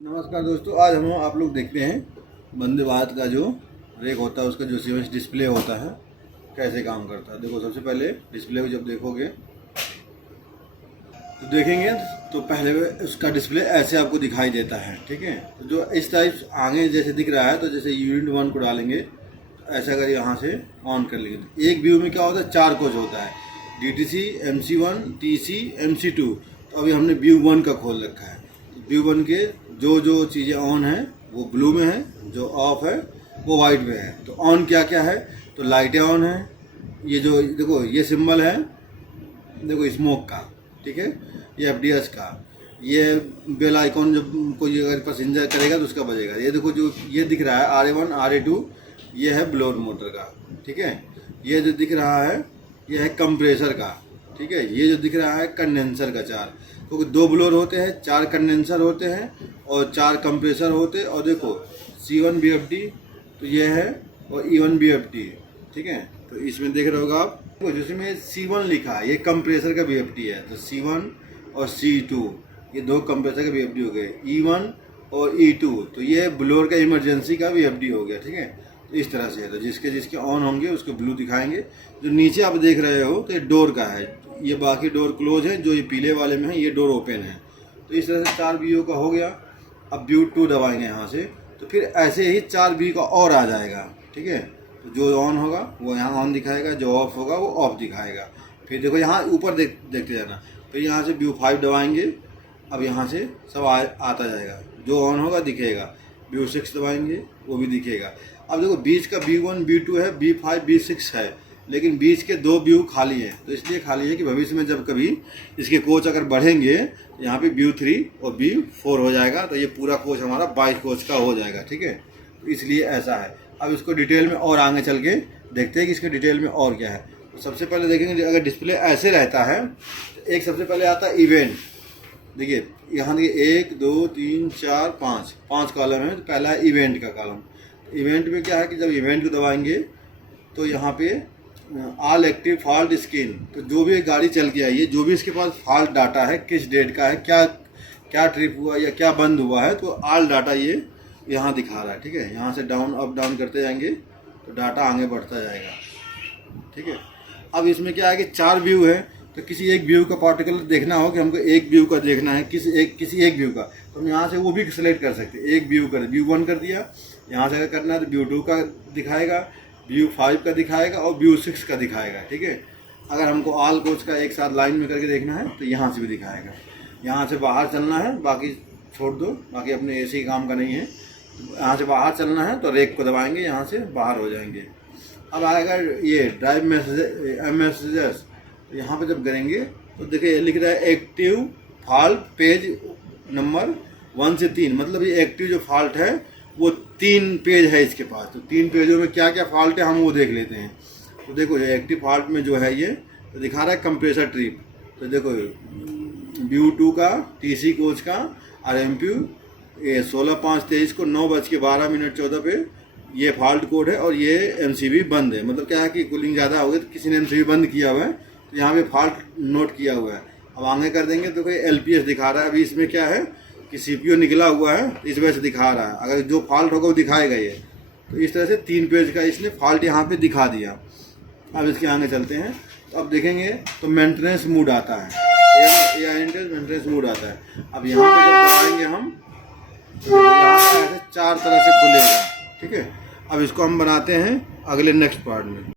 नमस्कार दोस्तों, आज हम आप लोग देखते हैं वंदे भारत का जो रेक होता है उसका जो सीवेंस डिस्प्ले होता है कैसे काम करता है। देखो, सबसे पहले डिस्प्ले को जब देखोगे तो देखेंगे तो पहले उसका डिस्प्ले ऐसे आपको दिखाई देता है। ठीक है, तो जो इस टाइप आगे जैसे दिख रहा है, तो जैसे यूनिट 1 को डालेंगे तो ऐसा अगर यहाँ से ऑन कर लेंगे तो एक व्यू में क्या होता है, 4 कोच होता है, DTC, MC1, TC, MC2। तो अभी हमने व्यू 1 का खोल रखा है। तो व्यू 1 के जो चीज़ें ऑन हैं वो ब्लू में है, जो ऑफ है वो वाइट में है। तो ऑन क्या क्या है, तो लाइटें ऑन है, ये जो देखो ये सिंबल है, देखो स्मोक का, ठीक है, ये FDS का, ये बेल आइकॉन जब कोई अगर पैसेंजर करेगा तो उसका बजेगा। ये देखो जो ये दिख रहा है RA1 RA2, ये है ब्लोअर मोटर का, ठीक है। ये जो दिख रहा है ये है कंप्रेसर का, ठीक है। ये जो दिख रहा है कंडेंसर का, 4, क्योंकि 2 ब्लोअर होते हैं, 4 कंडेंसर होते हैं और 4 कंप्रेसर होते हैं। और देखो C1 BFD तो ये है और E1 BFD, ठीक है। तो इसमें देख रहे होगा आप, तो जिसमें C1 लिखा है ये कंप्रेसर का BFD है, तो C1 और C2 ये 2 कंप्रेसर का BFD हो गए। E1 और E2 तो ये ब्लोअर का इमरजेंसी का BFD हो गया, ठीक है। तो इस तरह से है, तो जिसके ऑन होंगे उसको ब्लू दिखाएंगे। जो नीचे आप देख रहे हो तो ये डोर का है, ये बाकी डोर क्लोज है, जो ये पीले वाले में है ये डोर ओपन है। तो इस तरह से 4 व्यू का हो गया। अब व्यू 2 दबाएंगे यहाँ से, तो फिर ऐसे ही 4 व्यू का और आ जाएगा, ठीक है। तो जो ऑन होगा वो यहाँ ऑन दिखाएगा, जो ऑफ होगा वो ऑफ दिखाएगा। फिर देखो यहाँ ऊपर देखते जाना, फिर यहाँ से व्यू 5 दबाएंगे, अब यहाँ से सब आता जाएगा, जो ऑन होगा दिखेगा। व्यू 6 दबाएंगे, वो भी दिखेगा। अब देखो बीच का B1 B2 है, B5 B6 है, लेकिन बीच के 2 व्यू खाली हैं। तो इसलिए खाली है कि भविष्य में जब कभी इसके कोच अगर बढ़ेंगे तो यहाँ पे व्यू 3 और व्यू 4 हो जाएगा, तो ये पूरा कोच हमारा 22 कोच का हो जाएगा, ठीक है। तो इसलिए ऐसा है। अब इसको डिटेल में और आगे चल के देखते हैं कि इसके डिटेल में और क्या है। तो सबसे पहले देखेंगे, अगर डिस्प्ले ऐसे रहता है तो एक सबसे पहले आता है इवेंट। देखिए यहाँ देखिए 1 2 3 4 5 कॉलम है। तो पहला है इवेंट का कॉलम। इवेंट में क्या है कि जब इवेंट को दबाएंगे तो यहाँ पे ऑल एक्टिव फॉल्ट स्क्रीन, तो जो भी गाड़ी चल के आई है, जो भी इसके पास फॉल्ट डाटा है, किस डेट का है, क्या ट्रिप हुआ या क्या बंद हुआ है, तो ऑल डाटा ये यहाँ दिखा रहा है, ठीक है। यहाँ से डाउन अप डाउन करते जाएंगे तो डाटा आगे बढ़ता जाएगा, ठीक है। अब इसमें क्या है कि 4 व्यू है, तो किसी एक व्यू का पार्टिकुलर देखना हो कि हमको एक व्यू का देखना है, किसी एक व्यू का, तो हम यहाँ से वो भी सिलेक्ट कर सकते हैं। एक व्यू कर व्यू 1 कर दिया, यहाँ से अगर करना है तो व्यू 2 का दिखाएगा, व्यू 5 का दिखाएगा और व्यू 6 का दिखाएगा, ठीक है। अगर हमको ऑल कोच का एक साथ लाइन में करके देखना है तो यहाँ से भी दिखाएगा। यहाँ से बाहर चलना है, बाकी छोड़ दो, बाकी अपने AC काम का नहीं है। यहाँ से बाहर चलना है तो रेक को दबाएंगे, यहाँ से बाहर हो जाएंगे। अब अगर ये ड्राइव मैसेजेस, तो यहाँ पे जब करेंगे तो देखिए लिख रहा है एक्टिव फॉल्ट पेज नंबर 1 से 3, मतलब ये एक्टिव जो फॉल्ट है वो 3 पेज है इसके पास। तो 3 पेजों में क्या क्या फॉल्ट है हम वो देख लेते हैं। तो देखो ये एक्टिव फॉल्ट में जो है ये तो दिखा रहा है कंप्रेसर ट्रिप। तो देखो व्यू 2 का, TC कोच का, RMPU ये 16/5/23 को 9:12:14 पे ये फॉल्ट कोड है। और ये MCB बंद है, मतलब क्या है कि कूलिंग ज़्यादा हो गई तो किसी ने MCB बंद किया हुआ है, तो यहाँ पे फॉल्ट नोट किया हुआ है। अब आगे कर देंगे तो कोई LPS दिखा रहा है। अभी इसमें क्या है कि CPU निकला हुआ है, इस वजह से दिखा रहा है। अगर जो फॉल्ट होगा वो दिखाएगा ये। तो इस तरह से 3 पेज का इसने फॉल्ट यहाँ पे दिखा दिया। अब इसके आगे चलते हैं, तो अब देखेंगे तो मेंटेनेंस मोड आता है, मेंटेनेंस मोड आता है। अब यहाँ पे जब दबाएंगे हम तो यहाँ पे 4 तरह से खुलेगा, ठीक है। अब इसको हम बनाते हैं अगले नेक्स्ट पार्ट में।